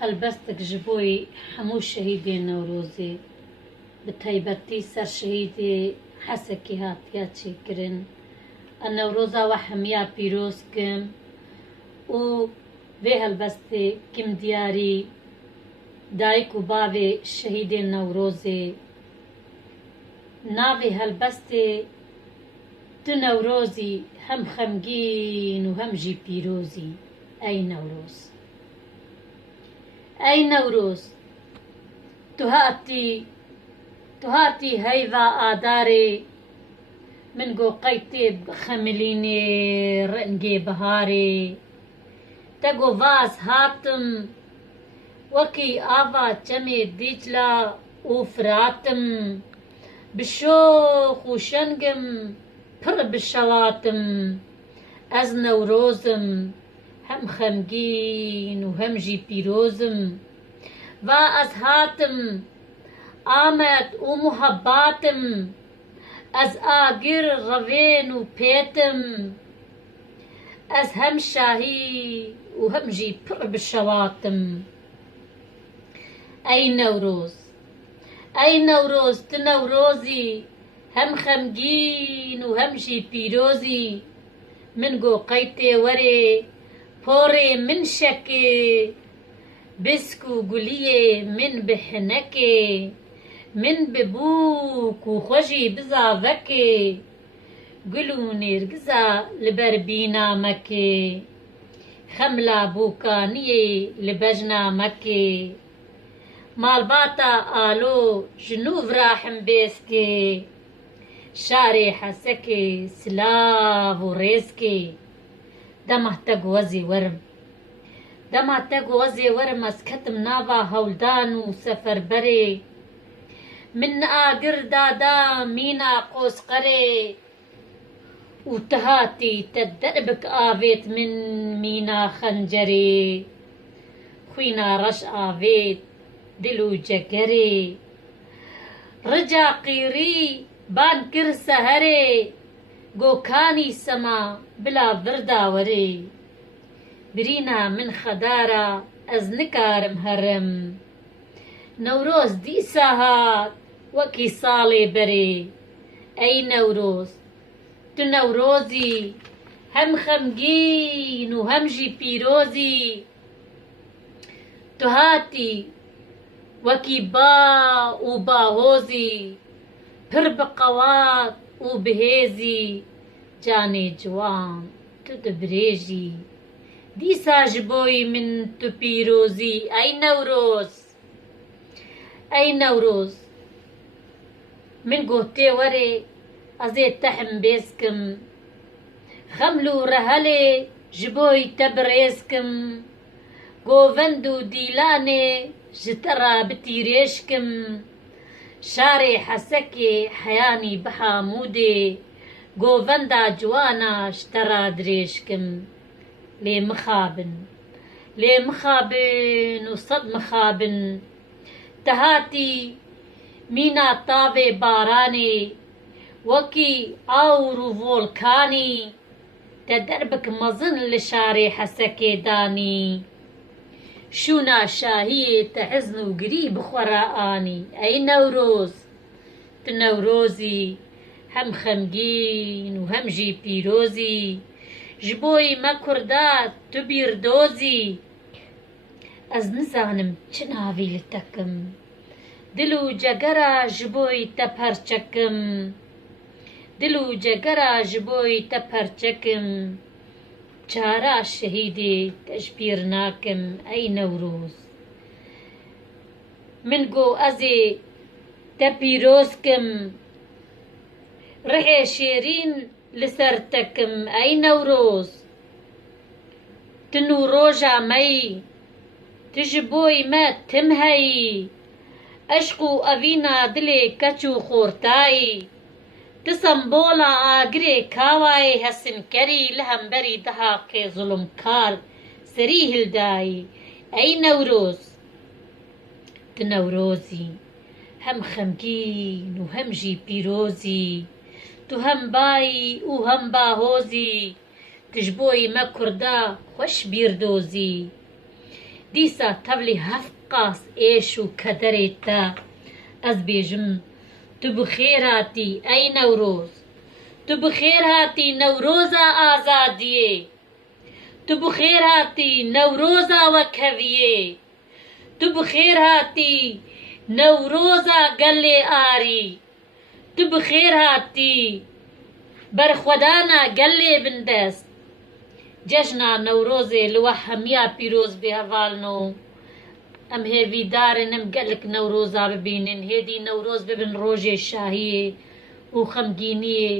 هەلبەستێک ji بۆی هەموو شەهیدên نەورۆزê bi taybetî ser şehîdê hesekê hatiye çêkirin. Em Newroza we hemiya pîroz kim û vê helbestê kim diyarî dayîk û bavê şehîdên Newrozê. Navê helbestê tu Newrozî hem xemgîn û hem jî pîrozî. Ey Newroz! Ey Newroz! Tu hatî heyva adarê min got qeytê bixemilînê rengê biharê. Te got vaz hatim wekî ava çemê Dîcla û Firatım. Bi şox û şengim pir bişewatim. Ez Newrozim hem xemgîn û hem jî pîrozim. Va ez hatim amet û muhebbatim. Ez agir revên û pêtim. Ez hem şahî û hem jî pir bişewatim. Ey Newroz! Ey Newroz! Tu Newrozî hem xemgîn û hem jî pîrozî. Min got qeytê werê porê min şekê. Bisk û guliyê min bi hinekê. Min bi bûk û xwe jî bi zavekê. Gul û nêrgiza li ber bîna mekê. Xemla bûkaniyê li bejna mekê. Malbata alo ji nû vira himbêskê. Şarê hesekê silav û rêzkê. Dema te got wezê werim. Dema te got wezê werim ez ketim nava hewldan û seferberê. Min agir dada mîna qosqerê. û tu hatî te derbik avêt min mîna xencerê. Xwîna reş avêt dil û cegerê. Rica qîrî ban kir seherê. Got kanî sema bila virda werê. Birîna min xedara ez nikarim herim. Newroz dîsa hat wekî salê berê. Ey Newroz! Tu Newrozî hem xemgîn û hem jî pîrozî. Tu hatî wekî ba û bahozî. Pir bi qewat û bihêzî. Canê ciwan tu dibirêjî. Dîsa ji boî min tu pîrozî. Ey Newroz! Ey Newroz! Min got tê werê ez ê te himbêzkim. Xeml û rehelê ji boî te birêzkim. Govend û dîlanê ji te re bitîrêşkim. Şarê hesekê heyanî bi Hamûdê. Govenda ciwana ji te re dirêşkim. Lê mixabin, lê mixabin û sed mixabin. Te hatî mîna tavê baranê. Wekî awr û volkanî. Te derbik mezin li şarê hesekê danî. Şûna şahiyê te hezn û girî bixwara anî. Ey Newroz! Tu Newrozî hem xemgîn û hem jî pîrozî. Ji boî me Kurda tu bîrdozî. Ez nizanim çi navî li te kim. Dil û cegera ji boî te perçekim. Dil û cegera ji boî te perçekim. Çara şehîdê te ji bîr nakim. Ey Newroz! Min got ez ê te pîroz kim. Rihê şêrîn li ser te kim. Ey Newroz! Tu nûroja me yî. Tu ji boî me tim heyî. Eşq û evîna dilê keç û xortayî. Tu sembola agirê kawayê hesinkerî li hemberî dihaqê zulmkar serî hildayî. Ey Newroz! Tu Newrozî hem xemgîn û hem jî pîrozî. Tu hem bayî û hem bahozî. Tu ji boî me Kurda xweş bîrdozî. دیسا تەولی هەفت قاس ئێش و کەدەرێتە ئەس بێژم تو بخێر هاتی ئەی نەورۆز تو بخێر هاتی نەورۆزا ئازادیێ تو بخێر هاتی نەورۆزا وەکەویێ تو بخێر هاتی نەورۆزا گەلێ ئاری تو بخێر هاتی بەرخوەدانە گەلێ بندەست جەژنا نەورۆزێ لەوە هەمیا پیرۆز بێ هەڤالنۆ ئەم هێڤیدارن ئەم گەلک نەورۆزا ببینن هێدی نەورۆز ببن ڕۆژێ شاهیێ و خەمگینیێ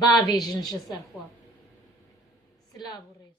باڤێژن ژە سەرخوا سلااو ڕێ